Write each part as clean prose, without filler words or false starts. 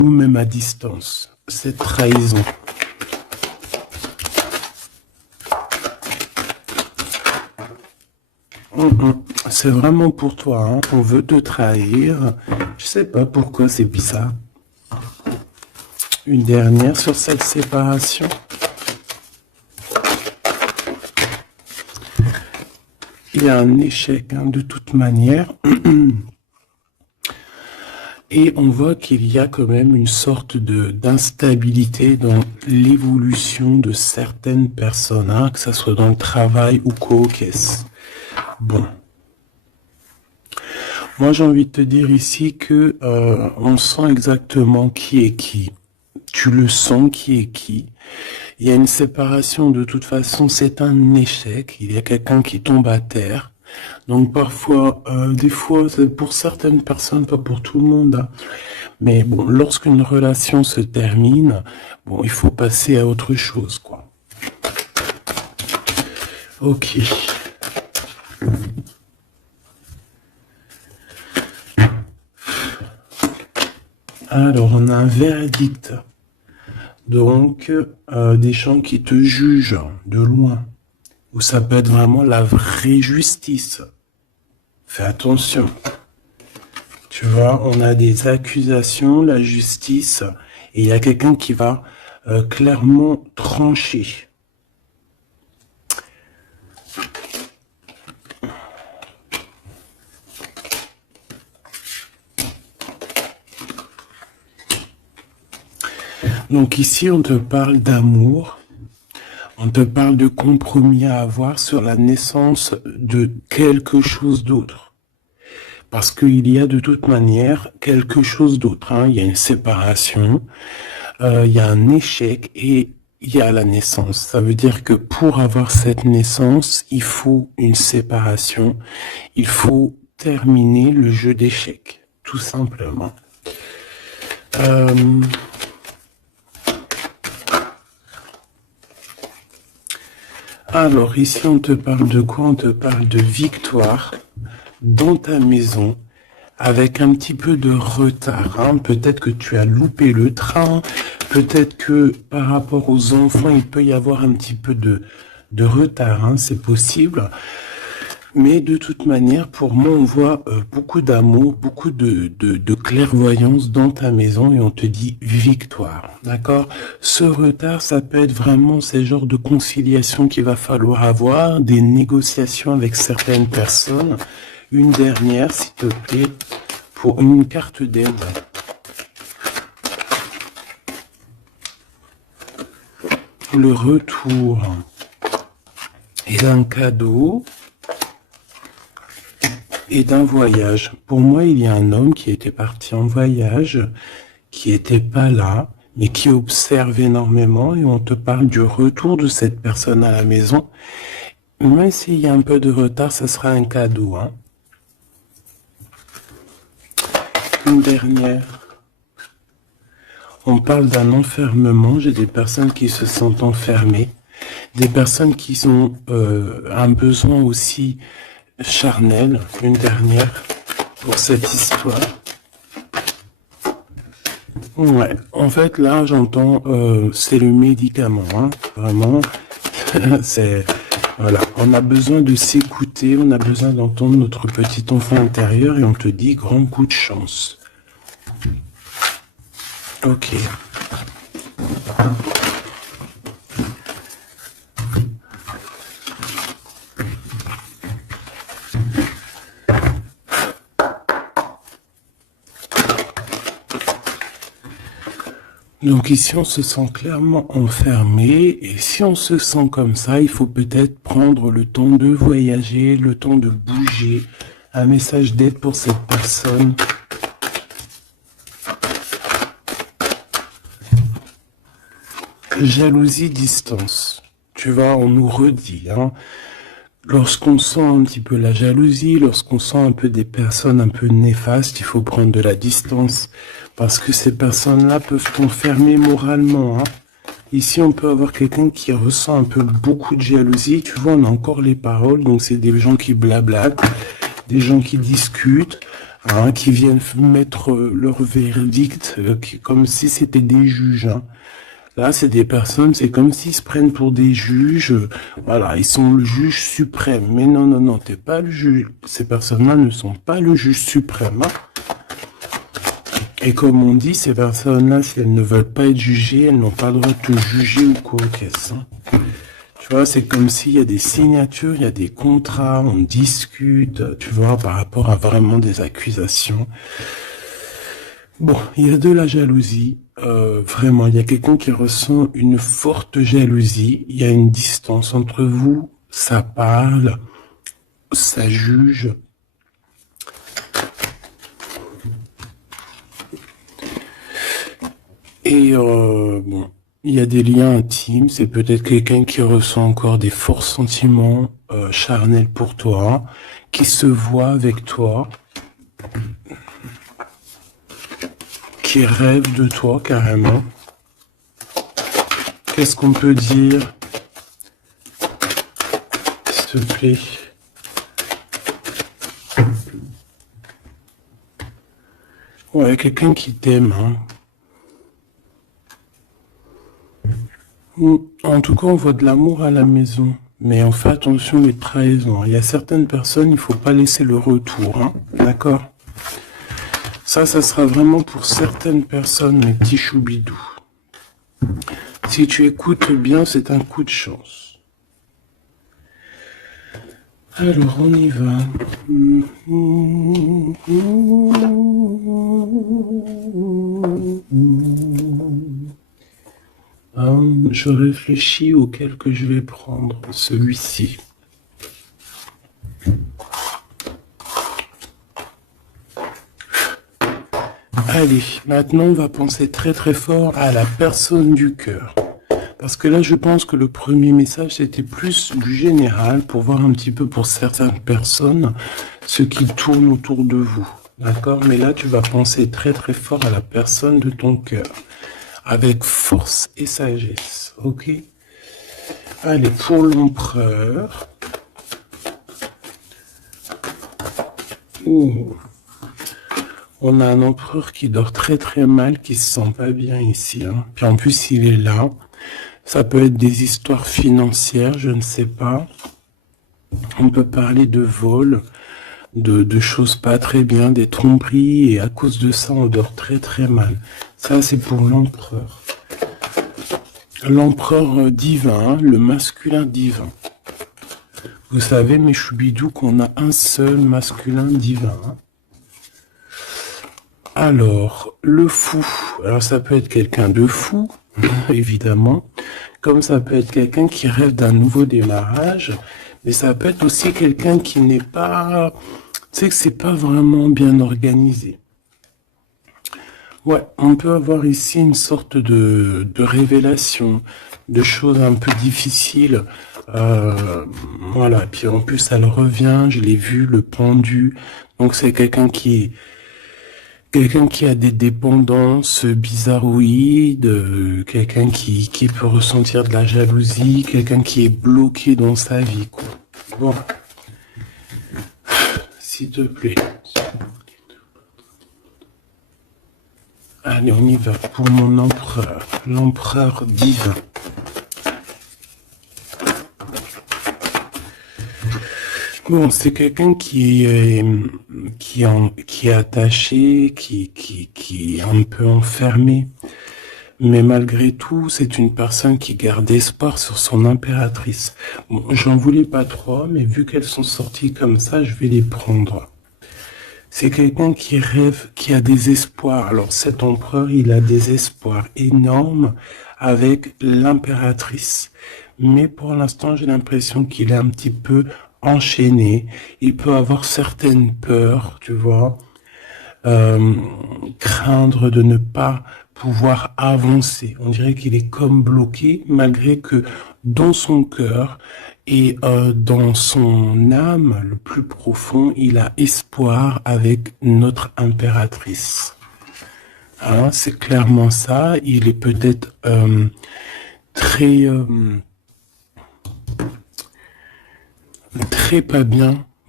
ou même à distance, cette trahison. C'est vraiment pour toi, hein. On veut te trahir. Je sais pas pourquoi, c'est bizarre. Une dernière sur cette séparation. Il y a un échec, hein, de toute manière. Et on voit qu'il y a quand même une sorte d'instabilité dans l'évolution de certaines personnes, hein, que ce soit dans le travail ou co-caisse. Bon. Moi, j'ai envie de te dire ici que on sent exactement qui est qui. Tu le sens qui est qui. Il y a une séparation, de toute façon, c'est un échec. Il y a quelqu'un qui tombe à terre. Donc parfois, des fois, c'est pour certaines personnes, pas pour tout le monde, hein. Mais bon, lorsqu'une relation se termine, bon, il faut passer à autre chose, quoi. Ok. Alors, on a un verdict. Donc, des gens qui te jugent de loin. Ou ça peut être vraiment la vraie justice. Fais attention. Tu vois, on a des accusations, la justice, et il y a quelqu'un qui va clairement trancher. Donc ici, on te parle d'amour. On te parle de compromis à avoir sur la naissance de quelque chose d'autre. Parce qu'il y a de toute manière quelque chose d'autre, hein. Il y a une séparation, il y a un échec et il y a la naissance. Ça veut dire que pour avoir cette naissance, il faut une séparation. Il faut terminer le jeu d'échecs, tout simplement. Alors, ici, on te parle de quoi? On te parle de victoire dans ta maison, avec un petit peu de retard, hein. Peut-être que tu as loupé le train, peut-être que par rapport aux enfants, il peut y avoir un petit peu de retard, hein. C'est possible. Mais de toute manière, pour moi, on voit beaucoup d'amour, beaucoup de clairvoyance dans ta maison et on te dit victoire, d'accord? Ce retard, ça peut être vraiment ces genres de conciliation qu'il va falloir avoir, des négociations avec certaines personnes. Une dernière, s'il te plaît, pour une carte d'aide. Le retour et d'un cadeau. Et d'un voyage. Pour moi, il y a un homme qui était parti en voyage, qui était pas là, mais qui observe énormément, et on te parle du retour de cette personne à la maison. Même s'il y a un peu de retard, ce sera un cadeau, hein. Une dernière. On parle d'un enfermement. J'ai des personnes qui se sentent enfermées, des personnes qui ont un besoin aussi charnel. Une dernière pour cette histoire. Ouais, en fait là j'entends c'est le médicament, hein. Vraiment. C'est voilà, on a besoin de s'écouter, on a besoin d'entendre notre petit enfant intérieur et on te dit grand coup de chance. Ok. Donc ici, on se sent clairement enfermé, et si on se sent comme ça, il faut peut-être prendre le temps de voyager, le temps de bouger. Un message d'aide pour cette personne. Jalousie, distance. Tu vois, on nous redit, hein. Lorsqu'on sent un petit peu la jalousie, lorsqu'on sent un peu des personnes un peu néfastes, il faut prendre de la distance. Parce que ces personnes-là peuvent t'enfermer moralement, hein. Ici, on peut avoir quelqu'un qui ressent un peu beaucoup de jalousie. Tu vois, on a encore les paroles. Donc, c'est des gens qui blablatent, des gens qui discutent. hein, qui viennent mettre leur verdict comme si c'était des juges. Hein. Là, c'est des personnes, c'est comme s'ils se prennent pour des juges. Voilà, ils sont le juge suprême. Mais non, non, non, t'es pas le juge. Ces personnes-là ne sont pas le juge suprême. Hein. Et comme on dit, ces personnes-là, si elles ne veulent pas être jugées, elles n'ont pas le droit de te juger ou quoi, qu'est-ce. Hein. Tu vois, c'est comme s'il y a des signatures, il y a des contrats, on discute, tu vois, par rapport à vraiment des accusations. Bon, il y a de la jalousie, vraiment, il y a quelqu'un qui ressent une forte jalousie, il y a une distance entre vous, ça parle, ça juge. Et bon, il y a des liens intimes, c'est peut-être quelqu'un qui ressent encore des forts sentiments charnels pour toi, qui se voit avec toi, qui rêve de toi carrément. Qu'est-ce qu'on peut dire, s'il te plaît? Ouais, quelqu'un qui t'aime, hein. En tout cas, on voit de l'amour à la maison. Mais on fait attention aux trahisons. Il y a certaines personnes, il faut pas laisser le retour. Hein. D'accord? Ça sera vraiment pour certaines personnes, mes petits choubidous. Si tu écoutes bien, c'est un coup de chance. Alors, on y va. Je réfléchis auquel que je vais prendre, celui-ci. Allez, maintenant on va penser très très fort à la personne du cœur. Parce que là je pense que le premier message c'était plus du général pour voir un petit peu pour certaines personnes ce qui tourne autour de vous. D'accord? Mais là tu vas penser très très fort à la personne de ton cœur. Avec force et sagesse. Ok? Allez, pour l'empereur. Ouh. On a un empereur qui dort très très mal, qui se sent pas bien ici. Hein. Puis en plus, il est là. Ça peut être des histoires financières, je ne sais pas. On peut parler de vol, de choses pas très bien, des tromperies, et à cause de ça, on dort très très mal. Ça, c'est pour l'empereur. L'empereur divin, le masculin divin. Vous savez, mes choubidous, qu'on a un seul masculin divin. Hein. Alors, le fou. Alors, ça peut être quelqu'un de fou, évidemment. Comme ça peut être quelqu'un qui rêve d'un nouveau démarrage. Mais ça peut être aussi quelqu'un qui n'est pas... Tu sais que c'est pas vraiment bien organisé. Ouais, on peut avoir ici une sorte de révélation, de choses un peu difficiles. Voilà, puis en plus, elle revient, je l'ai vu, le pendu. Donc, c'est quelqu'un qui a des dépendances bizarroïdes, quelqu'un qui peut ressentir de la jalousie, quelqu'un qui est bloqué dans sa vie, quoi. Bon, s'il te plaît. Allez, on y va pour mon empereur, l'empereur divin. Bon, c'est quelqu'un qui est attaché, qui est un peu enfermé. Mais malgré tout, c'est une personne qui garde espoir sur son impératrice. Bon, j'en voulais pas trois, mais vu qu'elles sont sorties comme ça, je vais les prendre. C'est quelqu'un qui rêve, qui a des espoirs. Alors cet empereur, il a des espoirs énormes avec l'impératrice. Mais pour l'instant, j'ai l'impression qu'il est un petit peu enchaîné. Il peut avoir certaines peurs, tu vois. Craindre de ne pas pouvoir avancer. On dirait qu'il est comme bloqué, malgré que dans son cœur et dans son âme, le plus profond, il a espoir avec notre impératrice. Hein, c'est clairement ça. Il est peut-être très pas bien.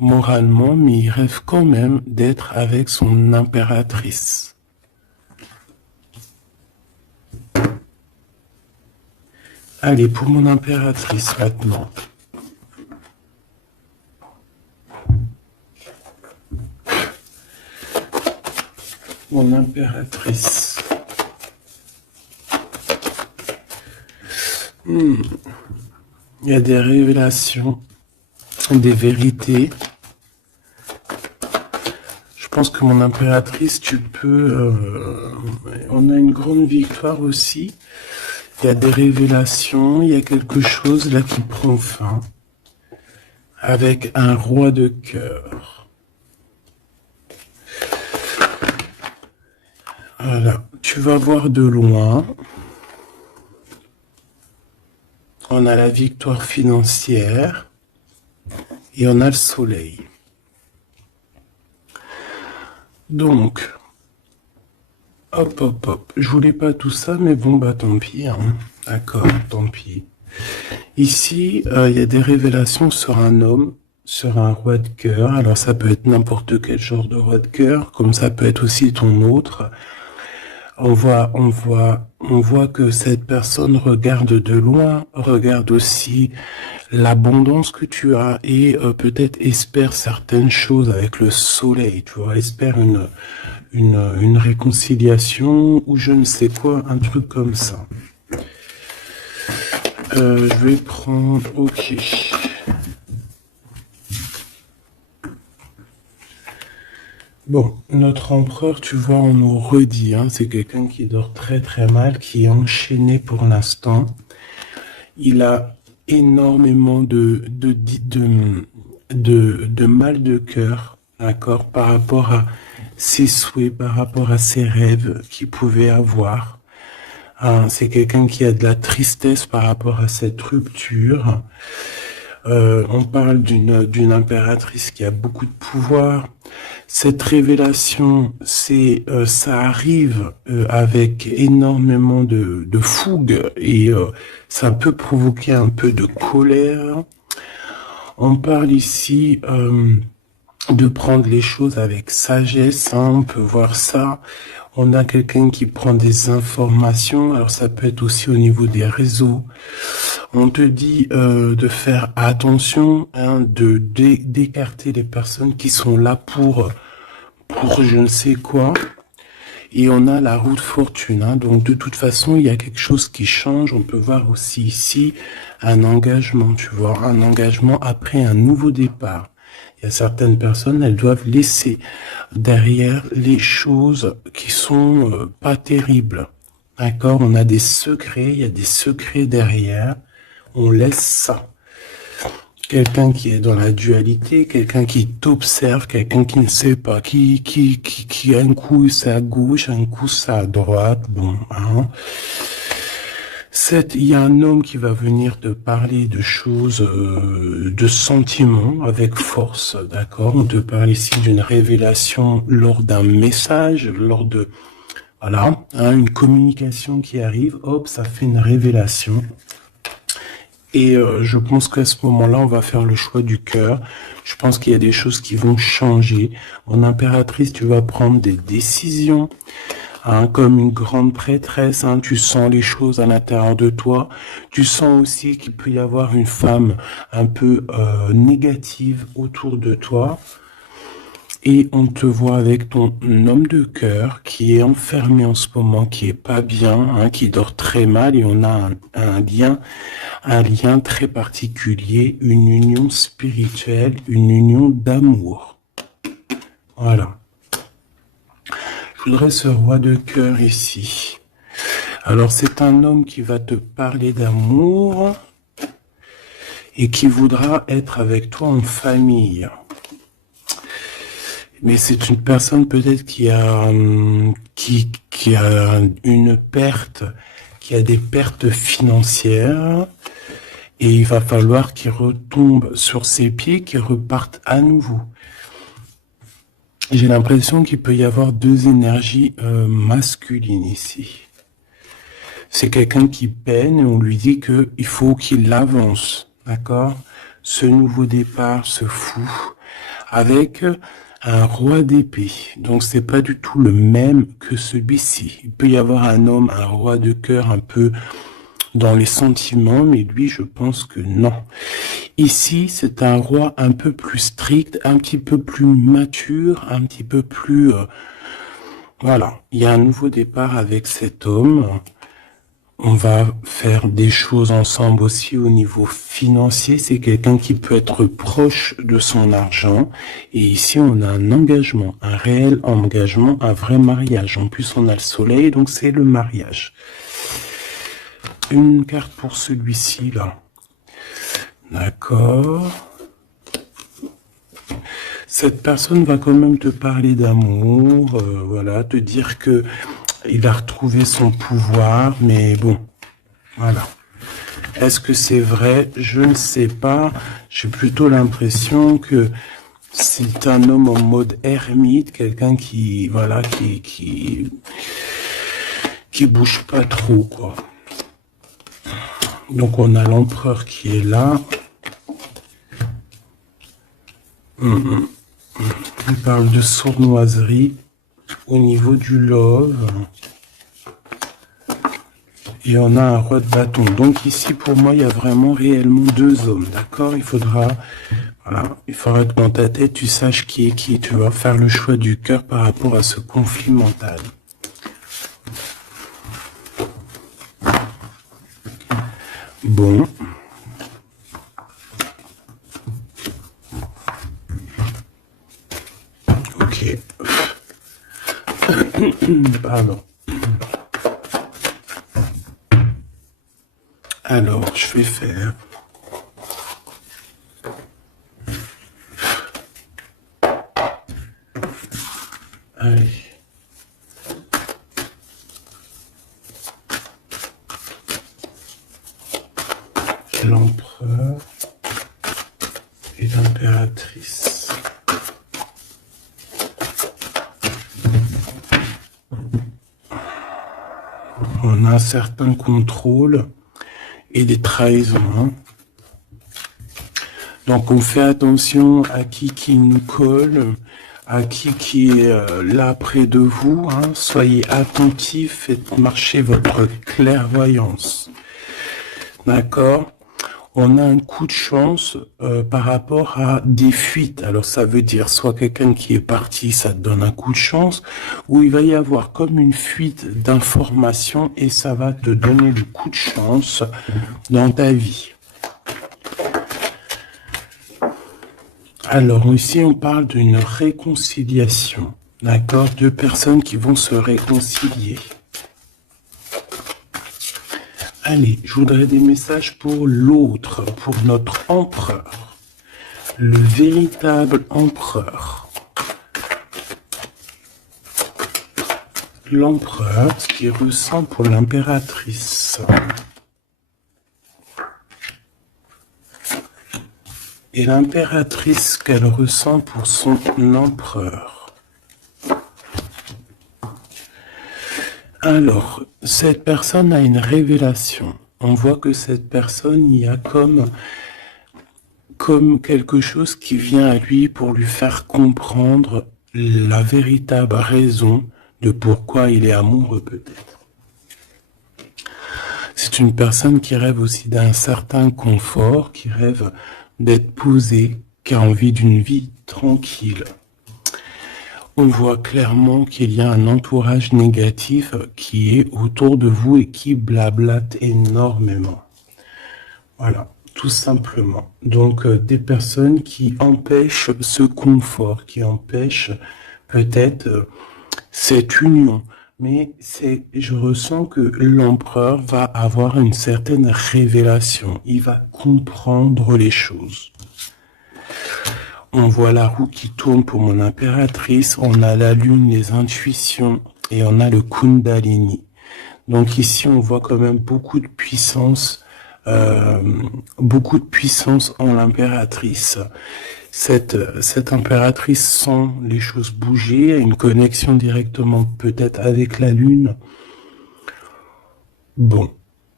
moralement, mais il rêve quand même d'être avec son impératrice. Allez, pour mon impératrice maintenant. Mon impératrice. Il y a des révélations, des vérités. Je pense que mon impératrice, tu peux... on a une grande victoire aussi. Il y a des révélations, il y a quelque chose là qui prend fin. Avec un roi de cœur. Voilà, tu vas voir de loin. On a la victoire financière et on a le soleil. Donc, hop, hop, hop. Je voulais pas tout ça, mais bon, bah tant pis. Hein. D'accord, tant pis. Ici, il y a des révélations sur un homme, sur un roi de cœur. Alors, ça peut être n'importe quel genre de roi de cœur, comme ça peut être aussi ton autre. On voit que cette personne regarde de loin, regarde aussi l'abondance que tu as et peut-être espère certaines choses avec le soleil, tu vois, espère une réconciliation ou je ne sais quoi, un truc comme ça. Je vais prendre, ok. Bon, notre empereur, tu vois, on nous redit, hein, c'est quelqu'un qui dort très très mal, qui est enchaîné pour l'instant. Il a énormément de mal de cœur, d'accord, par rapport à ses souhaits, par rapport à ses rêves qu'il pouvait avoir. Hein, c'est quelqu'un qui a de la tristesse par rapport à cette rupture. On parle d'une impératrice qui a beaucoup de pouvoir. Cette révélation, ça arrive avec énormément de fougue et ça peut provoquer un peu de colère. On parle ici de prendre les choses avec sagesse, hein, on peut voir ça. On a quelqu'un qui prend des informations, alors ça peut être aussi au niveau des réseaux. On te dit de faire attention, hein, d'écarter les personnes qui sont là pour je ne sais quoi. Et on a la roue de fortune, hein, donc de toute façon, il y a quelque chose qui change. On peut voir aussi ici un engagement, tu vois, un engagement après un nouveau départ. Il y a certaines personnes, elles doivent laisser derrière les choses qui sont pas terribles. D'accord? On a des secrets, il y a des secrets derrière. On laisse ça. Quelqu'un qui est dans la dualité, quelqu'un qui t'observe, quelqu'un qui ne sait pas, qui un coup c'est à gauche, un coup c'est à droite, bon, hein. Il y a un homme qui va venir te parler de choses, de sentiments avec force, d'accord? On te parle ici d'une révélation lors d'un message, lors de, voilà, hein, une communication qui arrive, hop, ça fait une révélation. Et je pense qu'à ce moment-là, on va faire le choix du cœur. Je pense qu'il y a des choses qui vont changer. En impératrice, tu vas prendre des décisions. Hein, comme une grande prêtresse, hein, tu sens les choses à l'intérieur de toi. Tu sens aussi qu'il peut y avoir une femme un peu négative autour de toi. Et on te voit avec ton homme de cœur qui est enfermé en ce moment, qui est pas bien, hein, qui dort très mal. Et on a un lien très particulier, une union spirituelle, une union d'amour. Voilà. Je voudrais ce roi de cœur ici. Alors, c'est un homme qui va te parler d'amour et qui voudra être avec toi en famille. Mais c'est une personne peut-être qui a une perte, qui a des pertes financières et il va falloir qu'il retombe sur ses pieds, qu'il reparte à nouveau. J'ai l'impression qu'il peut y avoir deux énergies masculines ici. C'est quelqu'un qui peine et on lui dit que il faut qu'il avance, d'accord? Ce nouveau départ, ce fou, avec un roi d'épée. Donc c'est pas du tout le même que celui-ci. Il peut y avoir un homme, un roi de cœur un peu dans les sentiments, mais lui, je pense que non. Ici, c'est un roi un peu plus strict, un petit peu plus mature, un petit peu plus... voilà, il y a un nouveau départ avec cet homme. On va faire des choses ensemble aussi au niveau financier. C'est quelqu'un qui peut être proche de son argent. Et ici, on a un engagement, un réel engagement, un vrai mariage. En plus, on a le soleil, donc c'est le mariage. Une carte pour celui-ci, là. D'accord. Cette personne va quand même te parler d'amour, voilà, te dire que il a retrouvé son pouvoir, mais bon, voilà. Est-ce que c'est vrai? Je ne sais pas. J'ai plutôt l'impression que c'est un homme en mode ermite, quelqu'un qui, voilà, qui bouge pas trop, quoi. Donc on a l'empereur qui est là. Il parle de sournoiserie au niveau du love. Et on a un roi de bâton. Donc ici, pour moi, il y a vraiment réellement deux hommes. D'accord? Il faudra, voilà, il faudra que dans ta tête, tu saches qui est qui. Tu vas faire le choix du cœur par rapport à ce conflit mental. Bon. Ok. Pardon. Alors, je vais faire... Allez. L'empereur et l'impératrice. On a un certain contrôle et des trahisons. Donc on fait attention à qui nous colle, à qui est là près de vous. Soyez attentifs, faites marcher votre clairvoyance. D'accord? On a un coup de chance par rapport à des fuites. Alors ça veut dire soit quelqu'un qui est parti, ça te donne un coup de chance, ou il va y avoir comme une fuite d'informations et ça va te donner le coup de chance dans ta vie. Alors ici on parle d'une réconciliation, d'accord? Deux personnes qui vont se réconcilier. Allez, je voudrais des messages pour l'autre, pour notre empereur, le véritable empereur. L'empereur, ce qu'il ressent pour l'impératrice. Et l'impératrice qu'elle ressent pour son empereur. Alors, cette personne a une révélation. On voit que cette personne, il y a comme quelque chose qui vient à lui pour lui faire comprendre la véritable raison de pourquoi il est amoureux peut-être. C'est une personne qui rêve aussi d'un certain confort, qui rêve d'être posé, qui a envie d'une vie tranquille. On voit clairement qu'il y a un entourage négatif qui est autour de vous et qui blablate énormément. Voilà, tout simplement. Donc, des personnes qui empêchent ce confort, qui empêchent peut-être cette union. Mais je ressens que l'empereur va avoir une certaine révélation. Il va comprendre les choses. On voit la roue qui tourne pour mon impératrice, on a la lune, les intuitions, et on a le Kundalini. Donc ici, on voit quand même beaucoup de puissance en l'impératrice. Cette impératrice sent les choses bouger, a une connexion directement peut-être avec la lune. Bon,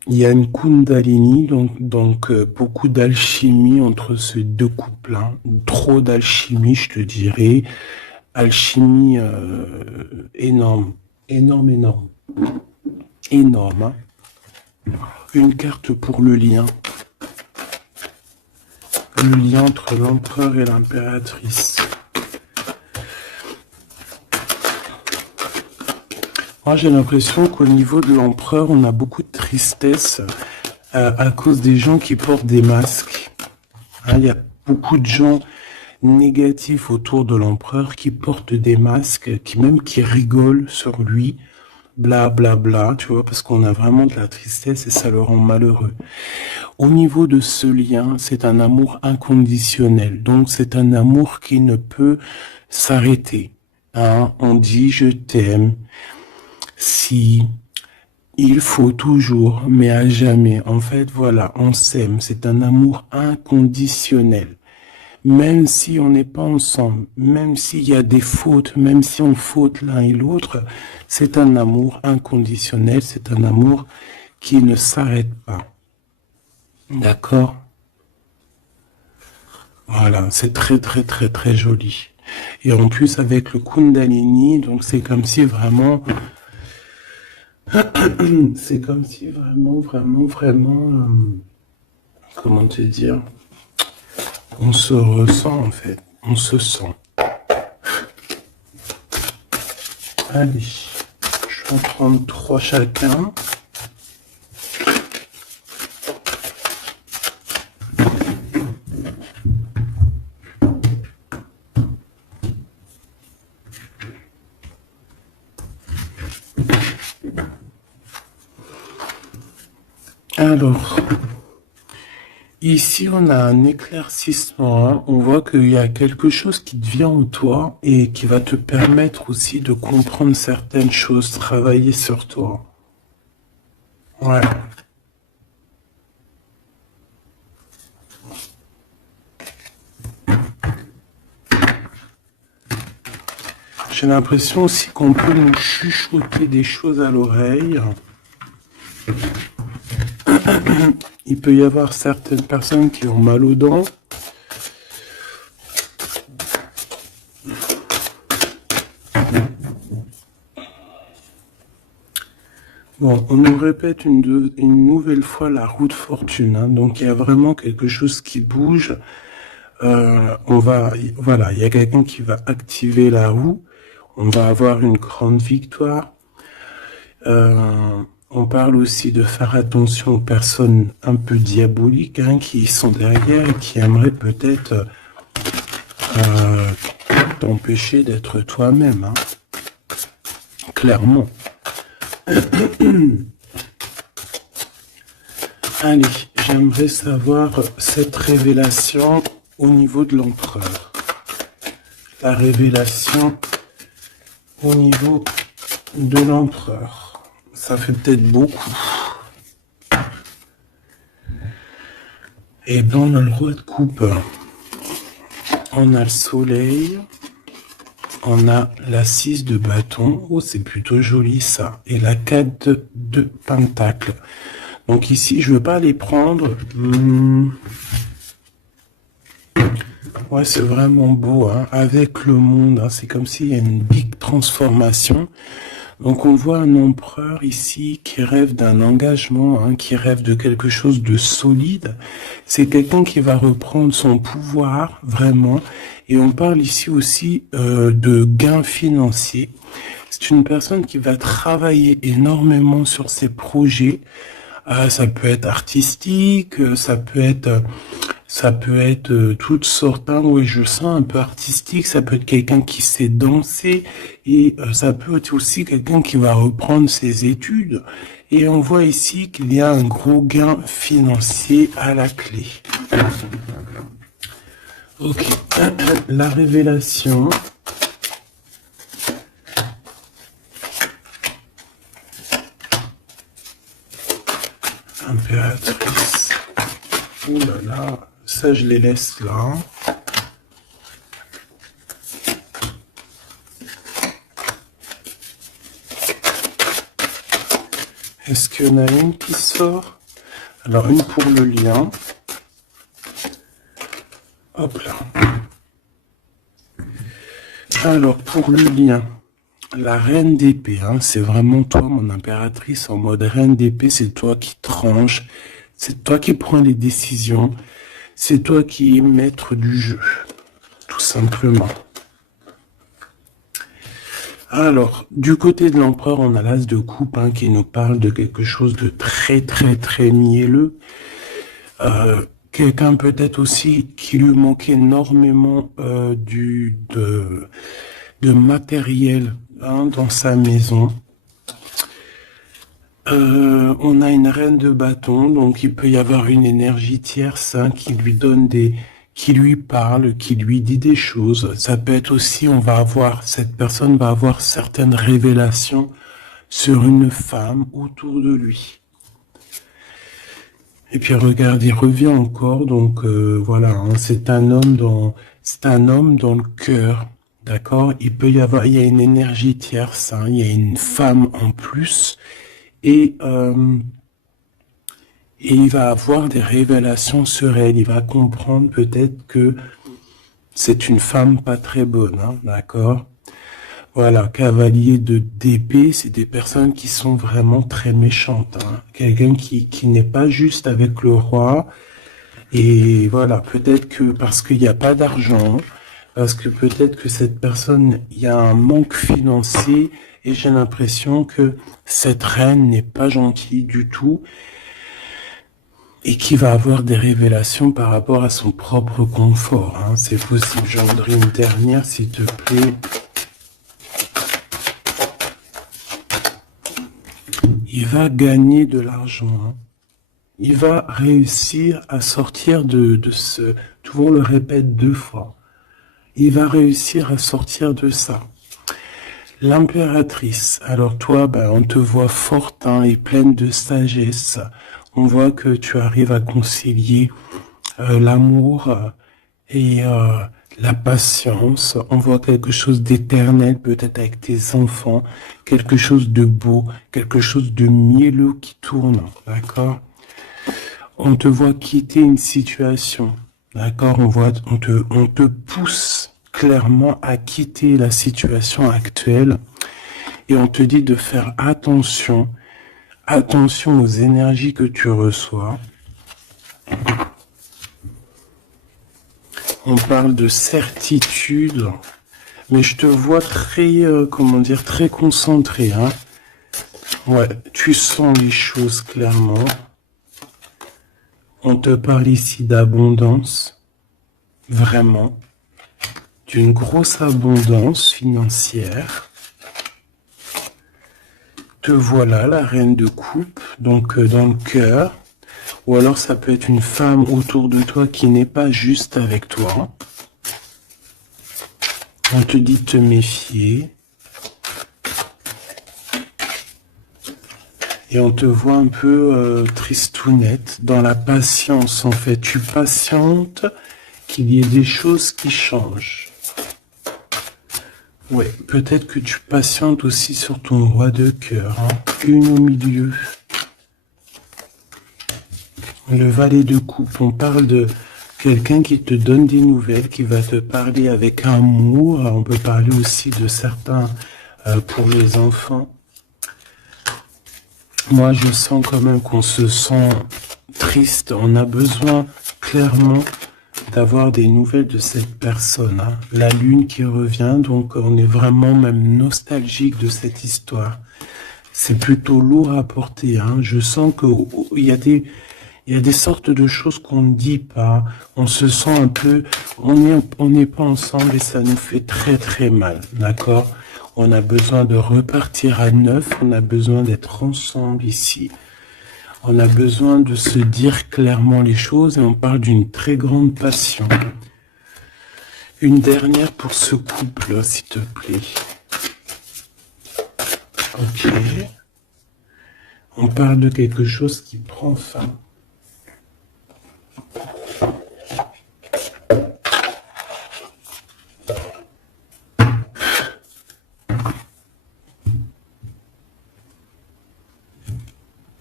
Il y a une Kundalini, donc beaucoup d'alchimie entre ces deux couples-là. Trop d'alchimie, je te dirais. Alchimie énorme, énorme, énorme, énorme. Hein. Une carte pour le lien. Le lien entre l'empereur et l'impératrice. Moi, j'ai l'impression qu'au niveau de l'empereur, on a beaucoup de tristesse à cause des gens qui portent des masques. Hein, il y a beaucoup de gens négatifs autour de l'empereur qui portent des masques, qui rigolent sur lui, bla bla bla, tu vois, parce qu'on a vraiment de la tristesse et ça le rend malheureux. Au niveau de ce lien, c'est un amour inconditionnel, donc c'est un amour qui ne peut s'arrêter. Hein, on dit je t'aime. Si il faut toujours, mais à jamais. En fait, voilà, on s'aime. C'est un amour inconditionnel. Même si on n'est pas ensemble, même s'il y a des fautes, même si on faute l'un et l'autre, c'est un amour inconditionnel. C'est un amour qui ne s'arrête pas. D'accord? Voilà, c'est très très très très joli. Et en plus avec le Kundalini, donc c'est comme si vraiment... C'est comme si vraiment, comment te dire, on se ressent en fait, on se sent. Allez, je vais en prendre 3 chacun. Alors, ici on a un éclaircissement, hein. On voit qu'il y a quelque chose qui te vient en toi et qui va te permettre aussi de comprendre certaines choses, travailler sur toi. Ouais. J'ai l'impression aussi qu'on peut nous chuchoter des choses à l'oreille. Il peut y avoir certaines personnes qui ont mal aux dents. Bon, on nous répète une nouvelle fois la roue de fortune. Hein. Donc il y a vraiment quelque chose qui bouge. Voilà, il y a quelqu'un qui va activer la roue. On va avoir une grande victoire. On parle aussi de faire attention aux personnes un peu diaboliques, hein, qui sont derrière et qui aimeraient peut-être t'empêcher d'être toi-même. Hein. Clairement. Allez, j'aimerais savoir cette révélation au niveau de l'empereur. La révélation au niveau de l'empereur. Ça fait peut-être beaucoup. Et bien, on a le roi de coupe. On a le soleil. On a la 6 de bâton. Oh, c'est plutôt joli ça. Et la 4 de pentacle. Donc ici, je ne veux pas les prendre. Ouais, c'est vraiment beau. Hein. Avec le monde, hein, c'est comme s'il y a une big transformation. Donc on voit un empereur ici qui rêve d'un engagement, hein, qui rêve de quelque chose de solide. C'est quelqu'un qui va reprendre son pouvoir, vraiment. Et on parle ici aussi de gains financiers. C'est une personne qui va travailler énormément sur ses projets. Ça peut être artistique, ça peut être toutes sortes, hein, oui, je sens un peu artistique, ça peut être quelqu'un qui sait danser, et ça peut être aussi quelqu'un qui va reprendre ses études. Et on voit ici qu'il y a un gros gain financier à la clé. Ok, la révélation. Impératrice. Oh là là. Ça, je les laisse là. Et Est-ce qu'il y en a une qui sort? Alors, une pour le lien. Hop là. Alors, pour le lien, la reine d'épée, hein, c'est vraiment toi, mon impératrice, en mode reine d'épée, c'est toi qui tranche, c'est toi qui prends les décisions, c'est toi qui es maître du jeu, tout simplement. Alors, du côté de l'empereur, on a l'as de coupe hein, qui nous parle de quelque chose de très très très mielleux. Quelqu'un peut-être aussi qui lui manquait énormément de matériel hein, dans sa maison. On a une reine de bâton, donc il peut y avoir une énergie tierce hein, qui lui donne qui lui parle, qui lui dit des choses. Ça peut être aussi, cette personne va avoir certaines révélations sur une femme autour de lui. Et puis regarde, il revient encore, donc voilà, hein, c'est un homme dans le cœur, d'accord. Il y a une énergie tierce, hein, il y a une femme en plus, et il va avoir des révélations sur elle. Il va comprendre peut-être que c'est une femme pas très bonne, hein, d'accord. Voilà, cavalier d'épée, c'est des personnes qui sont vraiment très méchantes. Hein. Quelqu'un qui n'est pas juste avec le roi. Et voilà, peut-être que parce qu'il n'y a pas d'argent, parce que peut-être que cette personne, il y a un manque financier, et j'ai l'impression que cette reine n'est pas gentille du tout, et qui va avoir des révélations par rapport à son propre confort. Hein. C'est possible, j'en voudrais une dernière, s'il te plaît. Il va gagner de l'argent. Hein. Il va réussir à sortir de ce... Tu vois, on le répète 2 fois. Il va réussir à sortir de ça. L'impératrice. Alors toi, on te voit forte hein, et pleine de sagesse. On voit que tu arrives à concilier l'amour et la patience. On voit quelque chose d'éternel, peut-être avec tes enfants, quelque chose de beau, quelque chose de mielleux qui tourne, d'accord? On te voit quitter une situation, d'accord? On te pousse clairement à quitter la situation actuelle et on te dit de faire attention aux énergies que tu reçois. On parle de certitude, mais je te vois très, très concentré, hein. Ouais, tu sens les choses clairement. On te parle ici d'abondance, vraiment, d'une grosse abondance financière. Te voilà, la reine de coupe, donc dans le cœur. Ou alors ça peut être une femme autour de toi qui n'est pas juste avec toi. On te dit de te méfier. Et on te voit un peu tristounette, dans la patience en fait. Tu patientes qu'il y ait des choses qui changent. Ouais, peut-être que tu patientes aussi sur ton roi de cœur. Hein. Une au milieu. Le valet de coupe, on parle de quelqu'un qui te donne des nouvelles, qui va te parler avec amour. On peut parler aussi de certains pour les enfants. Moi, je sens quand même qu'on se sent triste. On a besoin clairement d'avoir des nouvelles de cette personne. Hein. La lune qui revient, donc on est vraiment même nostalgique de cette histoire. C'est plutôt lourd à porter. Hein. Je sens qu'il y a des sortes de choses qu'on ne dit pas. On se sent un peu... On n'est pas ensemble et ça nous fait très très mal. D'accord ? On a besoin de repartir à neuf. On a besoin d'être ensemble ici. On a besoin de se dire clairement les choses et on parle d'une très grande passion. Une dernière pour ce couple, s'il te plaît. Ok. On parle de quelque chose qui prend fin.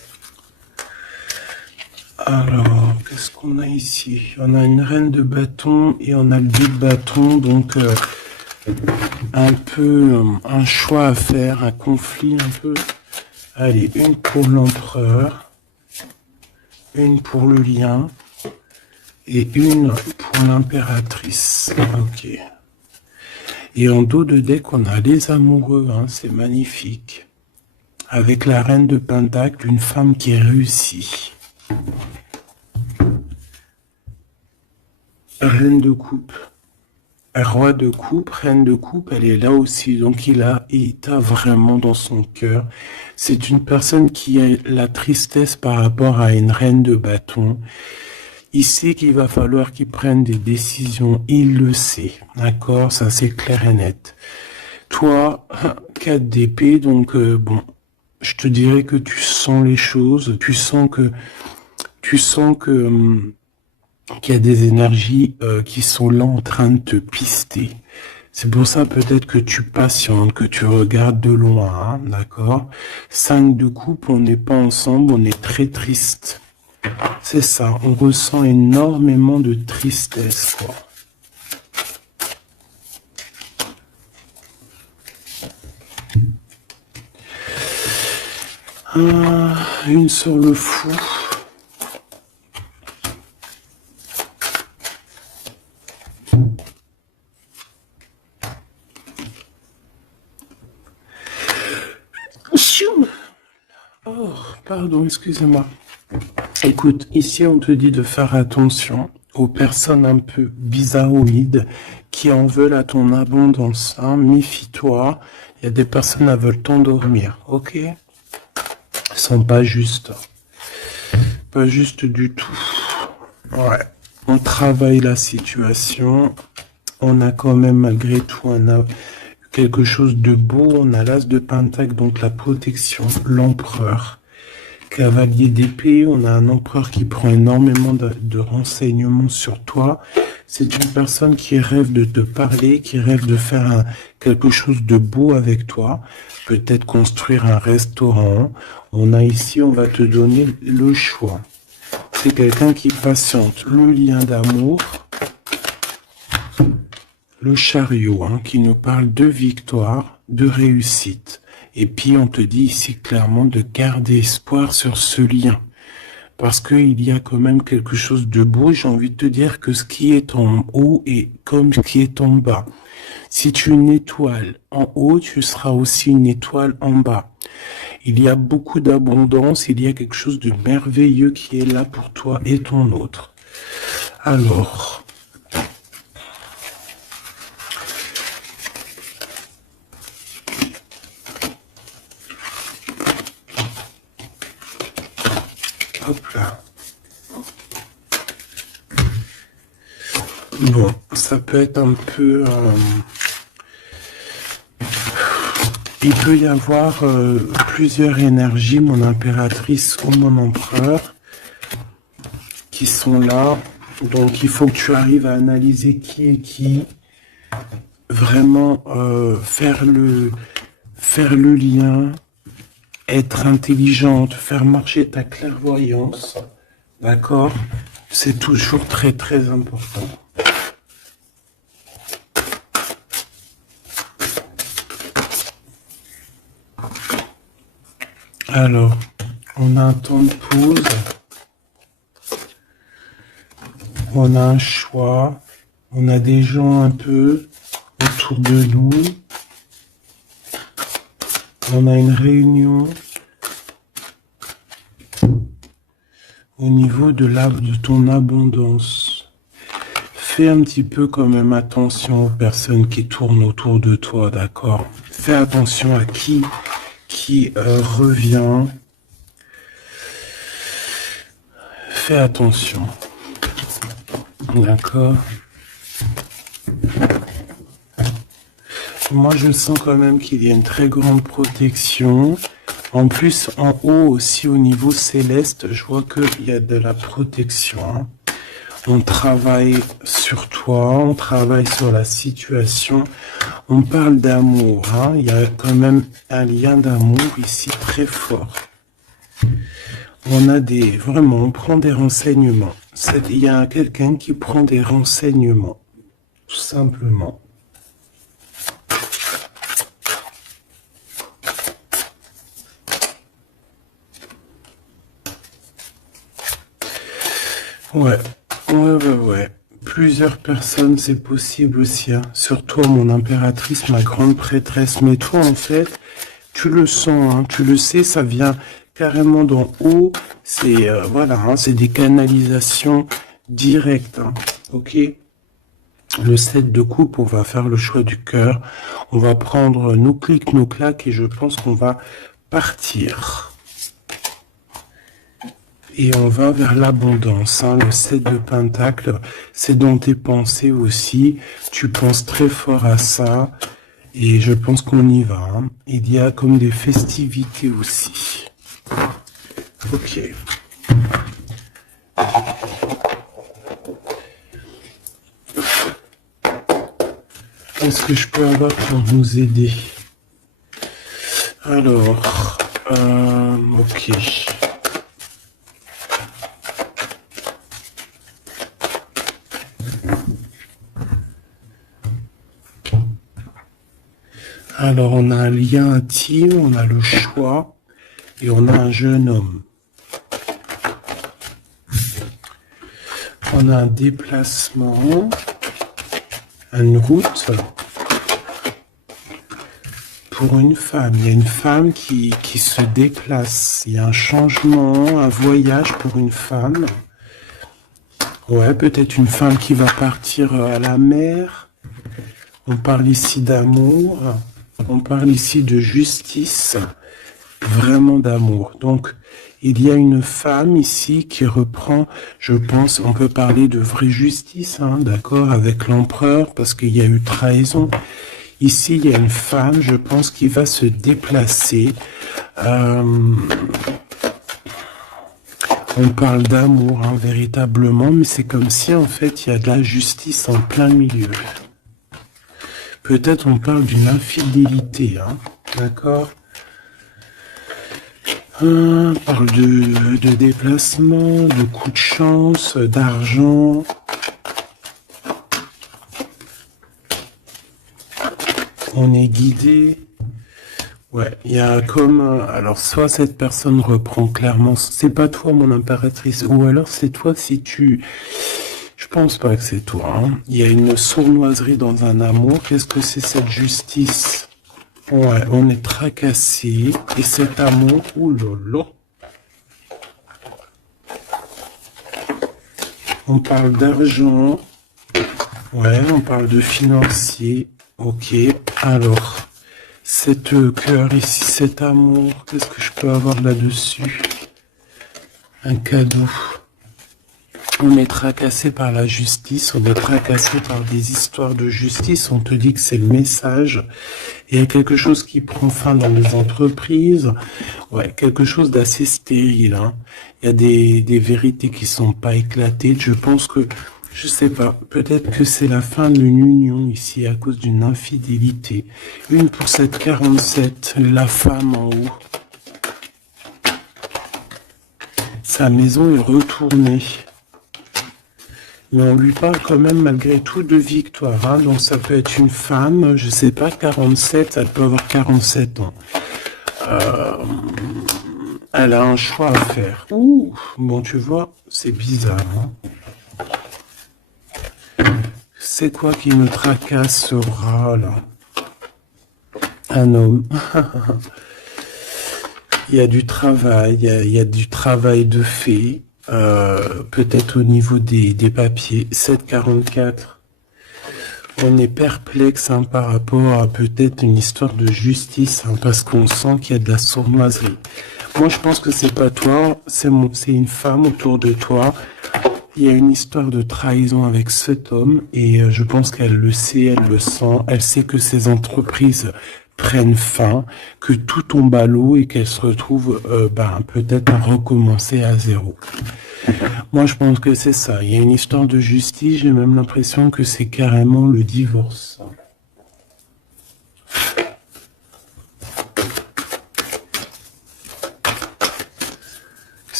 Alors, qu'est-ce qu'on a ici? On a une reine de bâton et on a le 2 de bâton, donc un peu un choix à faire, un conflit un peu. Allez, une pour l'empereur, une pour le lien et une pour l'impératrice. Ok. Et en dos de deck, on a les amoureux, hein, c'est magnifique. Avec la reine de pentacle, une femme qui réussit. Reine de coupe. Roi de coupe, reine de coupe, elle est là aussi. Donc il t'a vraiment dans son cœur. C'est une personne qui a la tristesse par rapport à une reine de bâton. Il sait qu'il va falloir qu'il prenne des décisions. Il le sait. D'accord? Ça, c'est clair et net. Toi, 4 d'épée, donc bon, je te dirais que tu sens les choses. Tu sens que qu'il y a des énergies qui sont là en train de te pister. C'est pour ça peut-être que tu patientes, que tu regardes de loin, hein, d'accord? 5 de coupe, on n'est pas ensemble, on est très triste. C'est ça, on ressent énormément de tristesse, quoi. Une sur le fou. Oh, pardon, excusez-moi. Écoute, ici on te dit de faire attention aux personnes un peu bizarroïdes qui en veulent à ton abondance. Hein. Méfie-toi, il y a des personnes qui veulent t'endormir, ok? Ils sont pas justes. Pas justes du tout. Ouais. On travaille la situation. On a quand même malgré tout quelque chose de beau. On a l'as de pentacle, donc la protection, l'empereur. Cavalier d'épée, on a un empereur qui prend énormément de renseignements sur toi. C'est une personne qui rêve de te parler, qui rêve de faire quelque chose de beau avec toi. Peut-être construire un restaurant. On a ici, on va te donner le choix. C'est quelqu'un qui patiente. Le lien d'amour. Le chariot, hein, qui nous parle de victoire, de réussite. Et puis, on te dit ici clairement de garder espoir sur ce lien. Parce qu'il y a quand même quelque chose de beau. J'ai envie de te dire que ce qui est en haut est comme ce qui est en bas. Si tu es une étoile en haut, tu seras aussi une étoile en bas. Il y a beaucoup d'abondance. Il y a quelque chose de merveilleux qui est là pour toi et ton autre. Alors... Hop là. Bon, ça peut être un peu... il peut y avoir plusieurs énergies, mon impératrice ou mon empereur, qui sont là. Donc, il faut que tu arrives à analyser qui est qui. Vraiment faire le lien. Être intelligente, faire marcher ta clairvoyance, d'accord? C'est toujours très très important. Alors, on a un temps de pause, on a un choix, on a des gens un peu autour de nous. On a une réunion au niveau de ton abondance. Fais un petit peu quand même attention aux personnes qui tournent autour de toi, d'accord? Fais attention à qui revient. Fais attention. D'accord? Moi, je sens quand même qu'il y a une très grande protection. En plus, en haut aussi, au niveau céleste, je vois qu'il y a de la protection. Hein. On travaille sur toi, on travaille sur la situation. On parle d'amour. Hein. Il y a quand même un lien d'amour ici très fort. On a vraiment, on prend des renseignements. Il y a quelqu'un qui prend des renseignements, tout simplement. Ouais, ouais. Plusieurs personnes, c'est possible aussi, hein. Surtout mon impératrice, ma grande prêtresse. Mais toi, en fait, tu le sens, hein, tu le sais, ça vient carrément d'en haut. C'est voilà, hein, c'est des canalisations directes, hein. Ok. Le 7 de coupe, on va faire le choix du cœur. On va prendre nos clics, nos claques, et je pense qu'on va partir. Et on va vers l'abondance, hein. Le 7 de Pentacle, c'est dans tes pensées aussi. Tu penses très fort à ça. Et je pense qu'on y va, hein. Il y a comme des festivités aussi. Ok. Qu'est-ce que je peux avoir pour nous aider? Alors, ok. Alors, on a un lien intime, on a le choix, et on a un jeune homme. On a un déplacement, une route pour une femme. Il y a une femme qui se déplace. Il y a un changement, un voyage pour une femme. Ouais, peut-être une femme qui va partir à la mer. On parle ici d'amour. On parle ici de justice. Vraiment d'amour. Donc, il y a une femme ici qui reprend, je pense, on peut parler de vraie justice, hein, d'accord, avec l'empereur, parce qu'il y a eu trahison. Ici, il y a une femme, je pense, qui va se déplacer. On parle d'amour, hein, véritablement, mais c'est comme si, en fait, il y a de la justice en plein milieu. Peut-être on parle d'une infidélité, hein, d'accord. On parle de déplacement, de coup de chance, d'argent. On est guidé. Ouais, il y a comme... alors, soit cette personne reprend clairement... C'est pas toi, mon impératrice. Ou alors, c'est toi si tu... Je pense pas que c'est toi, hein. Il y a une sournoiserie dans un amour. Qu'est-ce que c'est cette justice? Ouais, on est tracassé. Et cet amour... Ouh là là. On parle d'argent. Ouais, on parle de financier. Ok, alors... Cette cœur ici, cet amour, qu'est-ce que je peux avoir là-dessus? Un cadeau. On est tracassé par la justice, on est tracassé par des histoires de justice, on te dit que c'est le message. Il y a quelque chose qui prend fin dans les entreprises, ouais, quelque chose d'assez stérile, hein. Il y a des vérités qui sont pas éclatées, je pense que, je sais pas, peut-être que c'est la fin d'une union ici à cause d'une infidélité. Une pour cette 47, la femme en haut. Sa maison est retournée. Mais on lui parle quand même malgré tout de victoire, hein. Donc ça peut être une femme, je sais pas, 47, elle peut avoir 47 ans. Elle a un choix à faire. Ouh, bon tu vois, c'est bizarre, hein. C'est quoi qui me tracasse ce rat là? Un homme. Il y a du travail, il y a du travail de fait, peut-être au niveau des papiers. 744. On est perplexe, hein, par rapport à peut-être une histoire de justice, hein, parce qu'on sent qu'il y a de la sournoiserie. Moi, je pense que c'est pas toi, c'est une femme autour de toi. Il y a une histoire de trahison avec cet homme et je pense qu'elle le sait, elle le sent, elle sait que ces entreprises prennent fin, que tout tombe à l'eau et qu'elle se retrouve peut-être à recommencer à zéro. Moi, je pense que c'est ça. Il y a une histoire de justice, j'ai même l'impression que c'est carrément le divorce. Qu'est-ce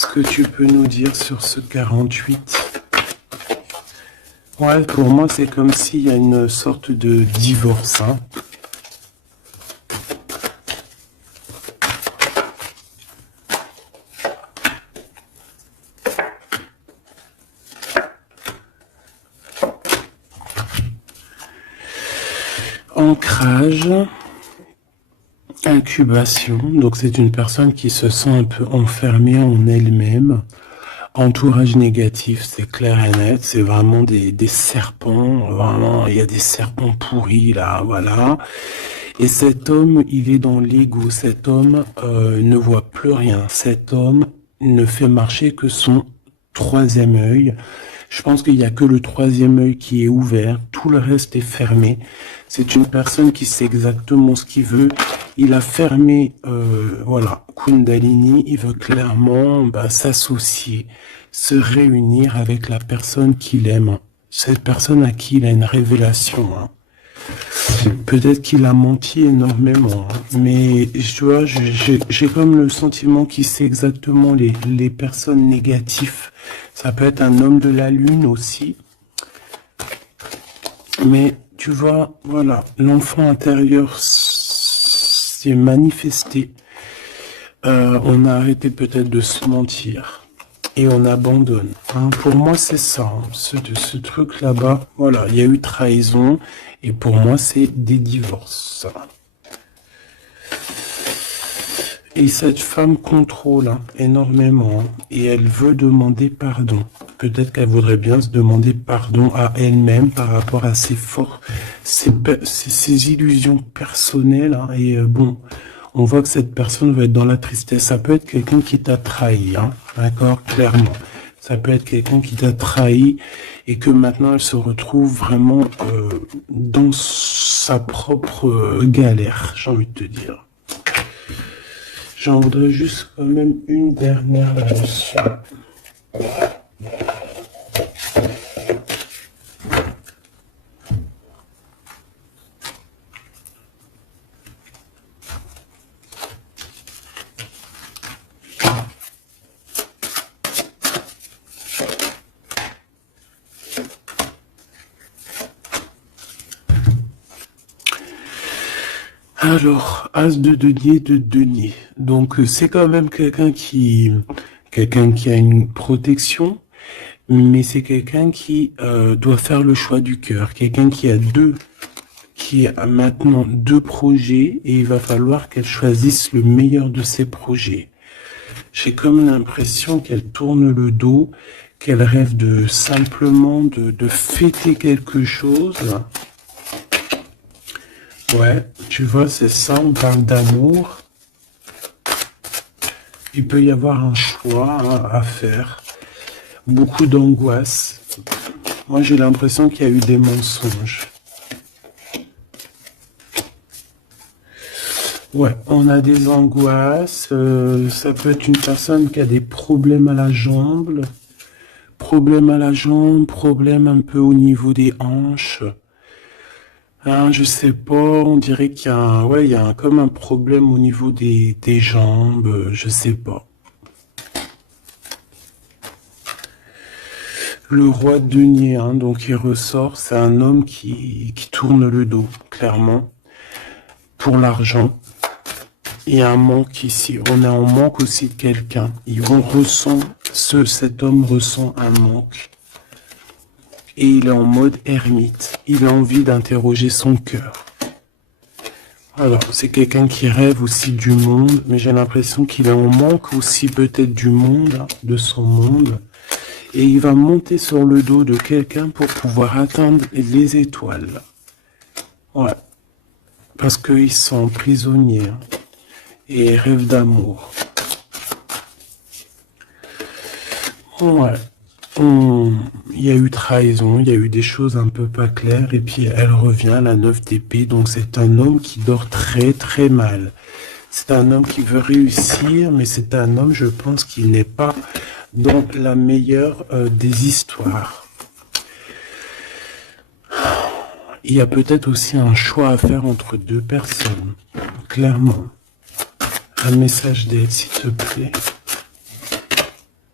que tu peux nous dire sur ce 48? Ouais, pour moi, c'est comme s'il y a une sorte de divorce, hein. Ancrage, incubation, donc c'est une personne qui se sent un peu enfermée en elle-même. Entourage négatif, c'est clair et net, c'est vraiment des serpents, vraiment, il y a des serpents pourris là, voilà. Et cet homme, il est dans l'ego, cet homme ne voit plus rien, cet homme ne fait marcher que son troisième œil. Je pense qu'il n'y a que le troisième œil qui est ouvert, tout le reste est fermé. C'est une personne qui sait exactement ce qu'il veut. Il a fermé, voilà, Kundalini, il veut clairement s'associer, se réunir avec la personne qu'il aime. Cette personne à qui il a une révélation. Hein. Peut-être qu'il a menti énormément, hein, mais tu vois, j'ai comme le sentiment qu'il sait exactement les personnes négatives. Ça peut être un homme de la lune aussi. Mais tu vois, voilà, l'enfant intérieur s'est manifesté. On a arrêté peut-être de se mentir. Et on abandonne. Hein. Pour moi, c'est ça. Hein. Ce truc là-bas, voilà, il y a eu trahison. Et pour moi, c'est des divorces. Et cette femme contrôle hein, énormément. Hein, et elle veut demander pardon. Peut-être qu'elle voudrait bien se demander pardon à elle-même par rapport à ses illusions personnelles. Hein, et bon, on voit que cette personne va être dans la tristesse. Ça peut être quelqu'un qui t'a trahi, hein, d'accord, clairement. Ça peut être quelqu'un qui t'a trahi et que maintenant elle se retrouve vraiment dans sa propre galère, j'ai envie de te dire. J'en voudrais juste quand même une dernière là-dessus. Alors, As de denier. Donc, c'est quand même quelqu'un qui a une protection, mais c'est quelqu'un qui doit faire le choix du cœur. Quelqu'un qui a maintenant deux projets et il va falloir qu'elle choisisse le meilleur de ses projets. J'ai comme l'impression qu'elle tourne le dos, qu'elle rêve simplement de fêter quelque chose. Ouais, tu vois, c'est ça, on parle d'amour. Il peut y avoir un choix hein, à faire. Beaucoup d'angoisse. Moi, j'ai l'impression qu'il y a eu des mensonges. Ouais, on a des angoisses. Ça peut être une personne qui a des problèmes à la jambe. Problèmes à la jambe, problèmes un peu au niveau des hanches. Hein, je sais pas, on dirait qu'il y a comme un problème au niveau des jambes, je sais pas. Le roi de denier, hein, donc il ressort, c'est un homme qui tourne le dos, clairement, pour l'argent. Il y a un manque ici, on est en manque aussi de quelqu'un. Cet homme ressent un manque. Et il est en mode ermite. Il a envie d'interroger son cœur. Alors, c'est quelqu'un qui rêve aussi du monde, mais j'ai l'impression qu'il est en manque aussi peut-être du monde, hein, de son monde. Et il va monter sur le dos de quelqu'un pour pouvoir atteindre les étoiles. Ouais. Parce qu'ils sont prisonniers. Hein, et rêvent d'amour. Ouais. Il y a eu trahison, il y a eu des choses un peu pas claires, et puis elle revient, la 9 d'épée, donc c'est un homme qui dort très très mal. C'est un homme qui veut réussir, mais c'est un homme, je pense, qui n'est pas dans la meilleure des histoires. Il y a peut-être aussi un choix à faire entre deux personnes, clairement. Un message d'aide, s'il te plaît.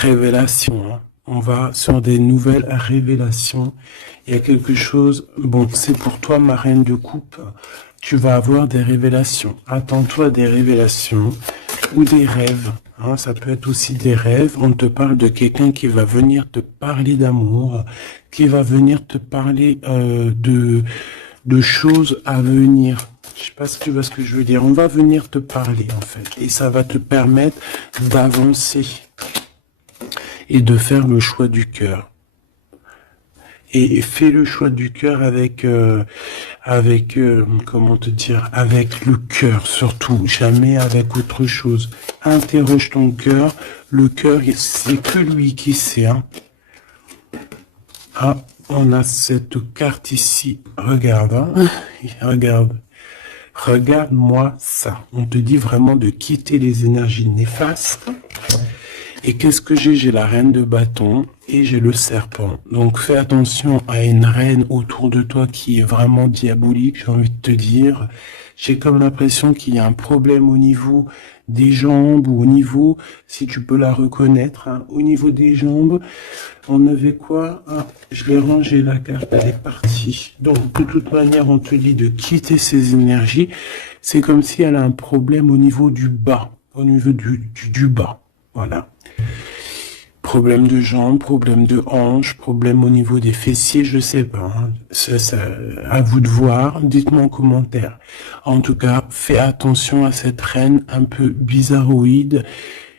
révélation, hein. On va sur des nouvelles révélations. Il y a quelque chose, bon, c'est pour toi, ma reine de coupe, tu vas avoir des révélations. Attends-toi à des révélations ou des rêves. Hein, ça peut être aussi des rêves. On te parle de quelqu'un qui va venir te parler d'amour, qui va venir te parler de choses à venir. Je sais pas si tu vois ce que je veux dire. On va venir te parler, en fait. Et ça va te permettre d'avancer et de faire le choix du cœur. Et fais le choix du cœur avec, comment te dire, avec le cœur surtout, jamais avec autre chose. Interroge ton cœur. Le cœur, c'est que lui qui sait. Hein. Ah, on a cette carte ici. Regarde, hein. Regarde. Regarde-moi ça. On te dit vraiment de quitter les énergies néfastes. Et qu'est-ce que j'ai? J'ai la reine de bâton et j'ai le serpent. Donc fais attention à une reine autour de toi qui est vraiment diabolique, j'ai envie de te dire. J'ai comme l'impression qu'il y a un problème au niveau des jambes ou au niveau, si tu peux la reconnaître, hein, au niveau des jambes. On avait quoi? Ah, je l'ai rangé la carte, elle est partie. Donc de toute manière, on te dit de quitter ces énergies. C'est comme si elle a un problème au niveau du bas, au niveau du bas. Voilà. Problème de jambes, problème de hanches, problème au niveau des fessiers, je sais pas. Hein. Ça, à vous de voir. Dites-moi en commentaire. En tout cas, fais attention à cette reine un peu bizarroïde